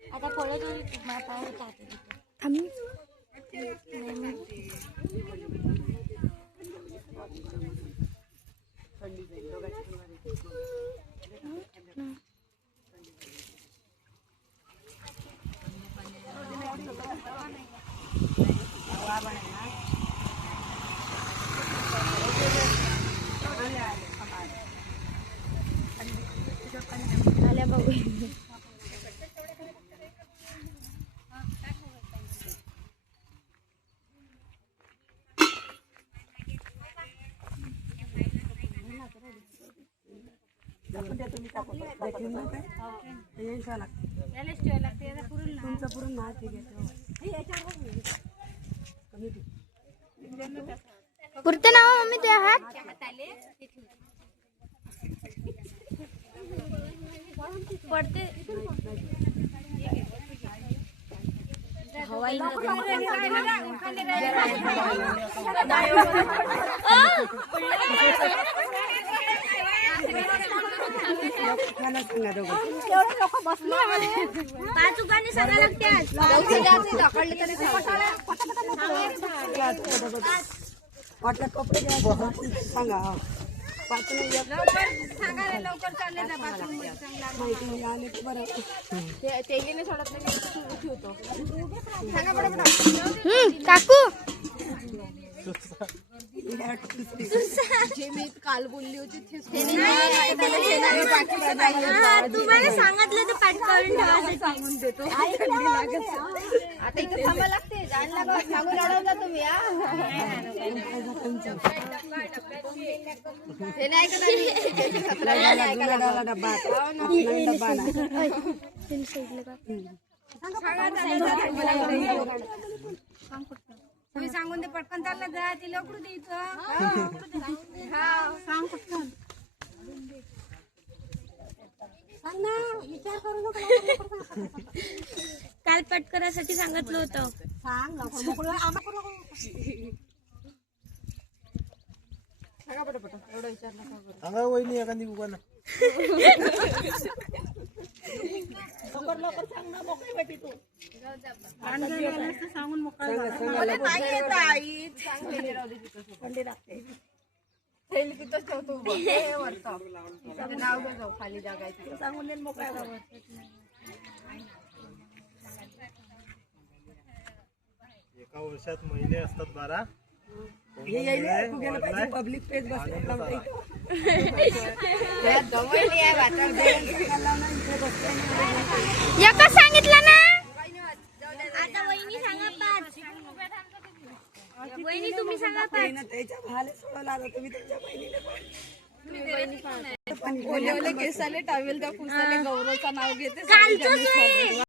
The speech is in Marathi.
आता पळत आल्या बघू. पुरते नाव मम्मी ते हात पडते हवाई पाच उपाने सांगा लागतात. कपडे सांगा लवकर चालले जा माहिती आले तर बरं तेलीने सोडत नाही होतो. सांगा बरोबर काकू जे मी काल बोलली होती तुम्हाला सांगितलं तर पाठ करून ठेवा सांगून देतो. आता इथे थांबा लागते जायला सांगून लढवता तुम्ही तुम्ही सांगून दे पटकन चालला जा ती लवकर द्यायचं. सांग पटकन सांग ना विचार करू नको. काल पट करायसाठी सांगितलं होतं. सांग लवकर मोकळं आम्हा करू नको. सांगा पटपट एवढं विचार नका करू. सांगा वहिनी एखादी उभा ना लवकर सांग ना मोकळी भेटी तू सांगून मोकळा नाव जाऊ खाली जागा सांगून दे मोकळा. एका वर्षात महिने असतात 12. पब्लिक प्लेस एकच सांगितलं ना. आता वहिनी सांगा पाच. वहिनी तुम्ही सांगा पाच. त्याच्या भाले सोडवला तुम्ही तुमच्या बहिणीने कालचं